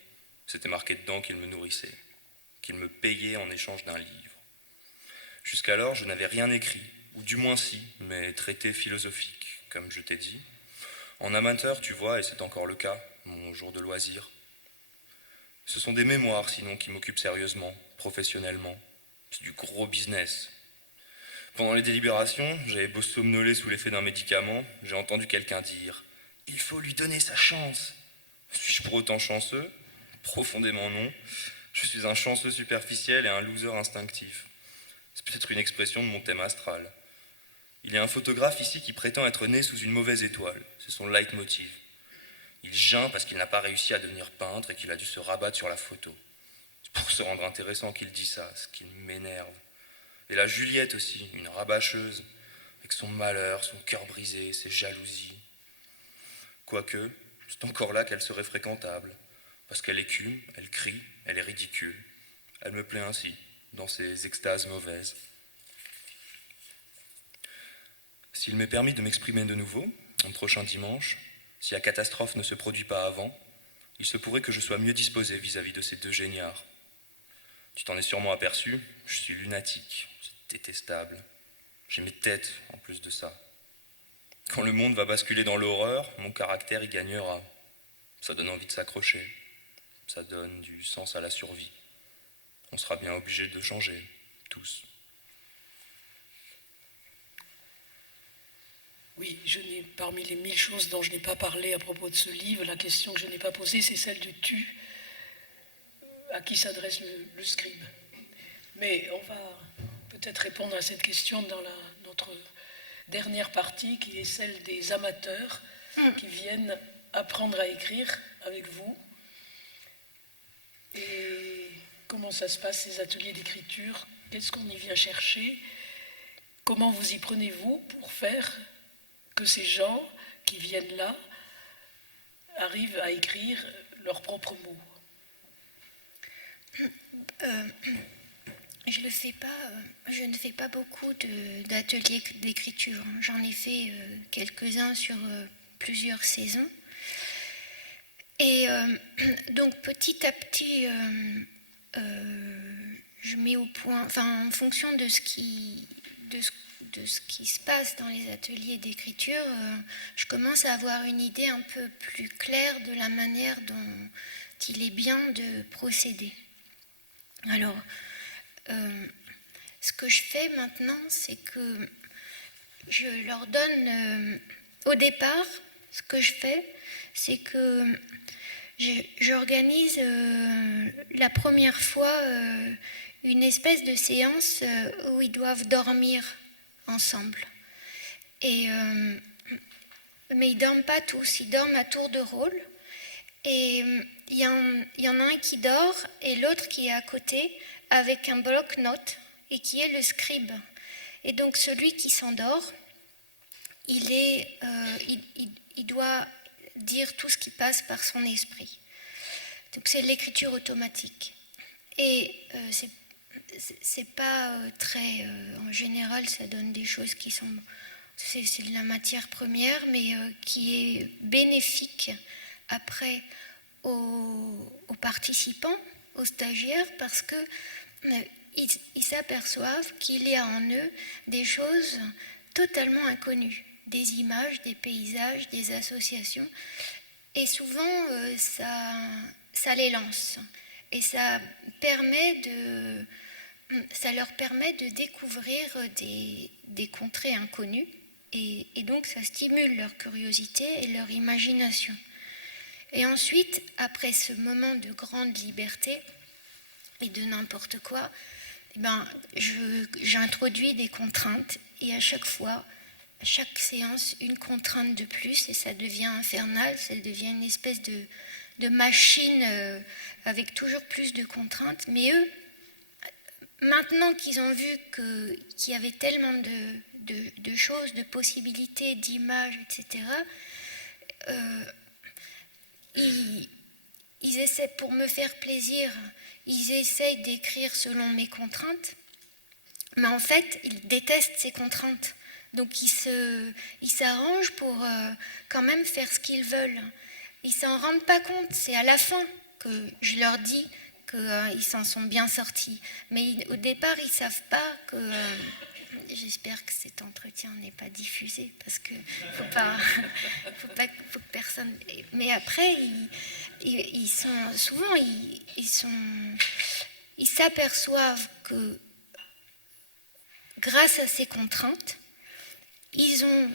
C'était marqué dedans qu'ils me nourrissaient, qu'ils me payaient en échange d'un livre. Jusqu'alors, je n'avais rien écrit, ou du moins si, mais traité philosophique, comme je t'ai dit. En amateur, tu vois, et c'est encore le cas, mon jour de loisir. Ce sont des mémoires, sinon, qui m'occupent sérieusement, professionnellement. C'est du gros business. Pendant les délibérations, j'avais beau somnoler sous l'effet d'un médicament, j'ai entendu quelqu'un dire « Il faut lui donner sa chance ». Suis-je pour autant chanceux ? Profondément non. Je suis un chanceux superficiel et un loser instinctif. C'est peut-être une expression de mon thème astral. Il y a un photographe ici qui prétend être né sous une mauvaise étoile. C'est son leitmotiv. Il geint parce qu'il n'a pas réussi à devenir peintre et qu'il a dû se rabattre sur la photo. C'est pour se rendre intéressant qu'il dit ça, ce qui m'énerve. Et la Juliette aussi, une rabâcheuse, avec son malheur, son cœur brisé, ses jalousies. Quoique, c'est encore là qu'elle serait fréquentable, parce qu'elle écume, elle crie, elle est ridicule. Elle me plaît ainsi, dans ses extases mauvaises. S'il m'est permis de m'exprimer de nouveau, un prochain dimanche, si la catastrophe ne se produit pas avant, il se pourrait que je sois mieux disposé vis-à-vis de ces deux géniards. Tu t'en es sûrement aperçu, je suis lunatique, c'est détestable. J'ai mes têtes en plus de ça. Quand le monde va basculer dans l'horreur, mon caractère y gagnera. Ça donne envie de s'accrocher, ça donne du sens à la survie. On sera bien obligés de changer, tous. Oui, parmi les 1000 choses dont je n'ai pas parlé à propos de ce livre, la question que je n'ai pas posée, c'est celle de tu, à qui s'adresse le scribe. Mais on va peut-être répondre à cette question dans notre dernière partie, qui est celle des amateurs qui viennent apprendre à écrire avec vous. Et comment ça se passe, ces ateliers d'écriture? Qu'est-ce qu'on y vient chercher? Comment vous y prenez-vous pour faire que ces gens qui viennent là arrivent à écrire leurs propres mots? Je ne fais pas beaucoup d'ateliers d'écriture. J'en ai fait quelques-uns sur plusieurs saisons. Et donc petit à petit, je mets au point, enfin en fonction de ce qui se passe dans les ateliers d'écriture, je commence à avoir une idée un peu plus claire de la manière dont il est bien de procéder. Alors, ce que je fais maintenant, c'est que je leur donne, au départ, ce que je fais, c'est que j'organise la première fois une espèce de séance où ils doivent dormir ensemble. Mais ils ne dorment pas tous, ils dorment à tour de rôle. Et il y en a un qui dort et l'autre qui est à côté avec un bloc-notes et qui est le scribe. Et donc celui qui s'endort, il doit dire tout ce qui passe par son esprit. Donc c'est l'écriture automatique. Et c'est pas très... en général, ça donne des choses qui sont... C'est de la matière première, mais qui est bénéfique après aux participants, aux stagiaires, parce que ils s'aperçoivent qu'il y a en eux des choses totalement inconnues, des images, des paysages, des associations, et souvent ça les lance, et ça leur permet de découvrir des contrées inconnues, et donc ça stimule leur curiosité et leur imagination. Et ensuite, après ce moment de grande liberté et de n'importe quoi, j'introduis des contraintes et à chaque fois, chaque séance une contrainte de plus et ça devient infernal, ça devient une espèce de machine avec toujours plus de contraintes. Mais eux, maintenant qu'ils ont vu qu'il y avait tellement de choses, de possibilités, d'images, etc., ils essaient, pour me faire plaisir, ils essayent d'écrire selon mes contraintes, mais en fait, ils détestent ces contraintes. Donc ils s'arrangent pour quand même faire ce qu'ils veulent. Ils s'en rendent pas compte, c'est à la fin que je leur dis qu'ils s'en sont bien sortis. Mais au départ, ils ne savent pas que... j'espère que cet entretien n'est pas diffusé, parce que faut que personne... Mais après, ils sont souvent, ils s'aperçoivent que grâce à ces contraintes, ils ont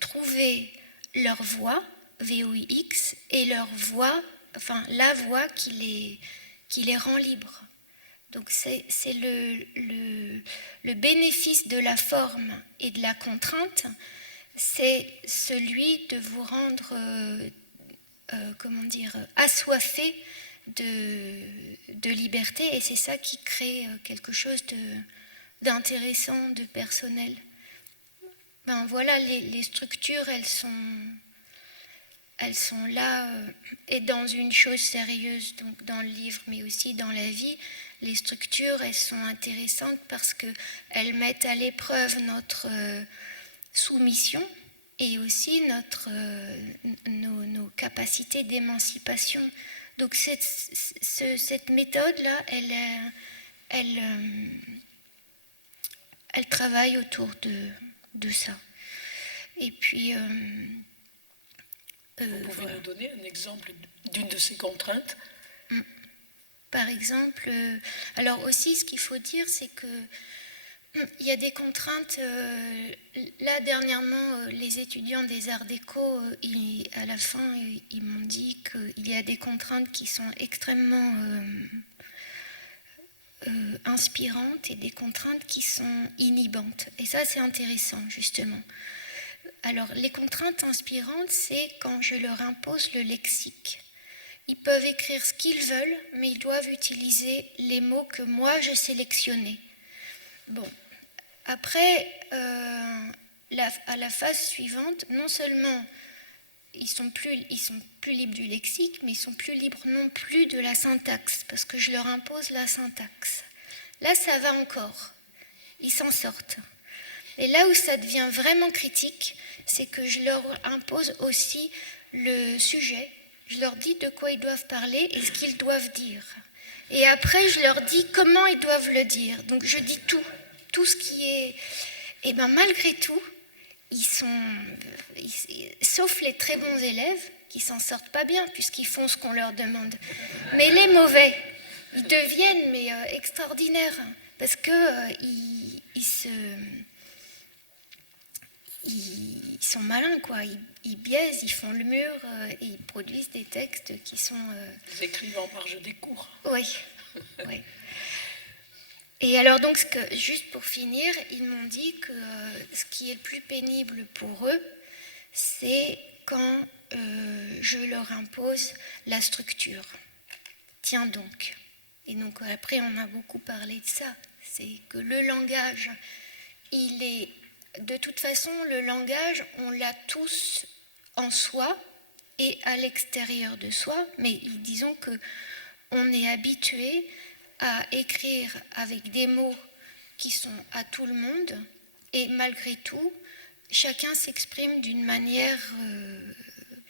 trouvé leur voie, VOIX, et leur voie, enfin la voie qui les rend libres. Donc c'est le bénéfice de la forme et de la contrainte, c'est celui de vous rendre, assoiffé de liberté, et c'est ça qui crée quelque chose d'intéressant, de personnel. Ben voilà, les structures, elles sont là, et dans une chose sérieuse, donc dans le livre, mais aussi dans la vie, les structures, elles sont intéressantes parce qu'elles mettent à l'épreuve notre soumission et aussi nos capacités d'émancipation. Donc cette méthode-là, elle travaille autour de ça. Et puis... vous pouvez nous donner un exemple d'une de ces contraintes? Par exemple, alors aussi ce qu'il faut dire, c'est que il y a des contraintes. Là dernièrement, les étudiants des Arts Déco, à la fin, ils m'ont dit qu'il y a des contraintes qui sont extrêmement inspirantes et des contraintes qui sont inhibantes. Et ça, c'est intéressant, justement. Alors, les contraintes inspirantes, c'est quand je leur impose le lexique. Ils peuvent écrire ce qu'ils veulent, mais ils doivent utiliser les mots que moi j'ai sélectionnés. Bon, après, à la phase suivante, non seulement ils sont plus libres du lexique, mais ils sont plus libres non plus de la syntaxe, parce que je leur impose la syntaxe. Là, ça va encore. Ils s'en sortent. Et là où ça devient vraiment critique, c'est que je leur impose aussi le sujet. Je leur dis de quoi ils doivent parler et ce qu'ils doivent dire. Et après, je leur dis comment ils doivent le dire. Donc, je dis tout ce qui est... Et bien, malgré tout, sauf les très bons élèves, qui s'en sortent pas bien, puisqu'ils font ce qu'on leur demande. Mais les mauvais, ils deviennent extraordinaires, parce qu'ils ils sont malins, quoi. Ils biaisent, ils font le mur et ils produisent des textes qui sont... Ils écrivent en marge des cours. Oui, oui. Et alors donc, juste pour finir, ils m'ont dit que ce qui est le plus pénible pour eux, c'est quand je leur impose la structure. Tiens donc. Et donc après, on a beaucoup parlé de ça. C'est que le langage, il est... De toute façon, le langage, on l'a tous en soi et à l'extérieur de soi, mais disons qu'on est habitué à écrire avec des mots qui sont à tout le monde, et malgré tout, chacun s'exprime d'une manière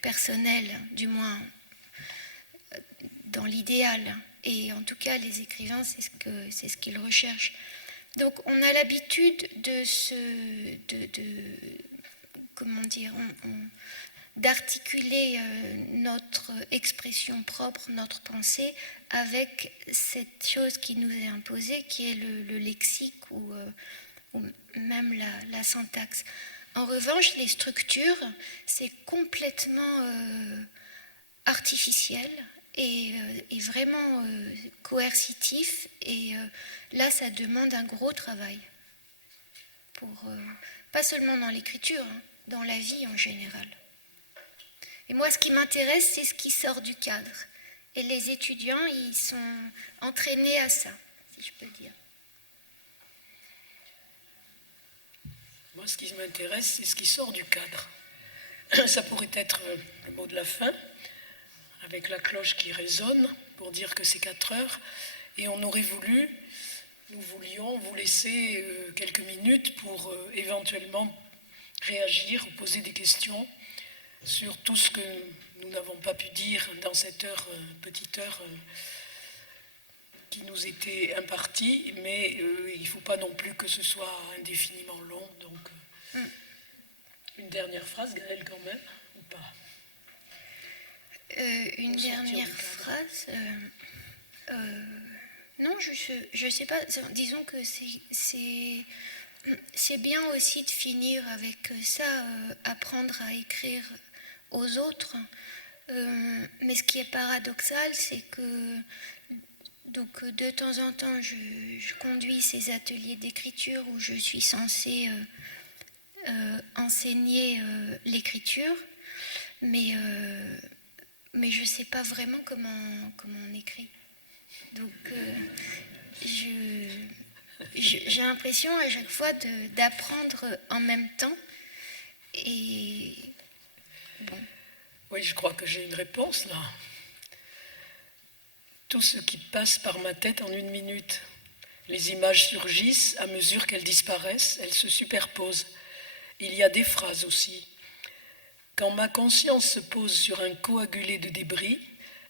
personnelle, du moins dans l'idéal. Et en tout cas, les écrivains, c'est ce qu'ils recherchent. Donc, on a l'habitude d'articuler notre expression propre, notre pensée, avec cette chose qui nous est imposée, qui est le lexique ou même la syntaxe. En revanche, les structures, c'est complètement artificiel et vraiment coercitif, et là, ça demande un gros travail. pas seulement dans l'écriture, hein, dans la vie en général. Et moi, ce qui m'intéresse, c'est ce qui sort du cadre. Et les étudiants, ils sont entraînés à ça, si je peux dire. Moi, ce qui m'intéresse, c'est ce qui sort du cadre. Ça pourrait être le mot de la fin, avec la cloche qui résonne, pour dire que c'est 4 heures. Et nous voulions vous laisser quelques minutes pour éventuellement réagir ou poser des questions sur tout ce que nous n'avons pas pu dire dans cette petite heure qui nous était impartie, mais il ne faut pas non plus que ce soit indéfiniment long. Donc, une dernière phrase, Gaëlle, quand même, ou pas? Une dernière phrase. Non, je ne sais pas. Disons que c'est bien aussi de finir avec ça, apprendre à écrire aux autres. Mais ce qui est paradoxal, c'est que donc, de temps en temps, je conduis ces ateliers d'écriture où je suis censée enseigner l'écriture, mais je ne sais pas vraiment comment on écrit. Donc, j'ai l'impression à chaque fois d'apprendre en même temps. Et bon. Oui, je crois que j'ai une réponse là. Tout ce qui passe par ma tête en 1 minute. Les images surgissent à mesure qu'elles disparaissent, elles se superposent. Il y a des phrases aussi. Quand ma conscience se pose sur un coagulé de débris,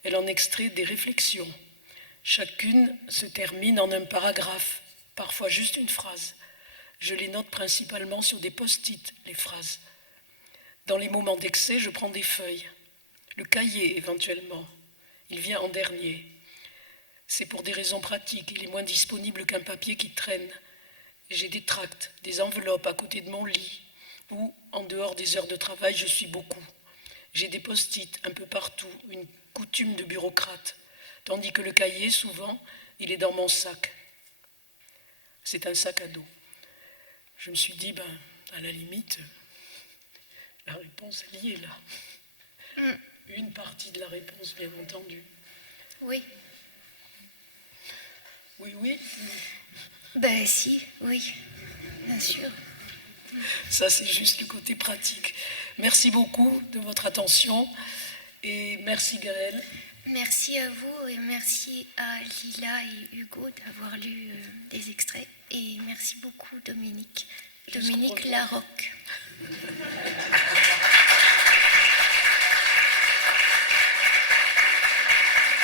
elle en extrait des réflexions. Chacune se termine en un paragraphe, parfois juste une phrase. Je les note principalement sur des post-it, les phrases. Dans les moments d'excès, je prends des feuilles. Le cahier, éventuellement. Il vient en dernier. C'est pour des raisons pratiques. Il est moins disponible qu'un papier qui traîne. J'ai des tracts, des enveloppes à côté de mon lit, où, en dehors des heures de travail, je suis beaucoup. J'ai des post-it un peu partout, une coutume de bureaucrate. Tandis que le cahier, souvent, il est dans mon sac. C'est un sac à dos. Je me suis dit, à la limite, la réponse, elle y est là. Une partie de la réponse, bien entendu. Oui. Oui. Ben si, oui, bien sûr. Ça, c'est juste le côté pratique. Merci beaucoup de votre attention et merci Gaëlle. Merci à vous et merci à Lila et Hugo d'avoir lu des extraits. Et merci beaucoup Dominique. Dominique Larocque.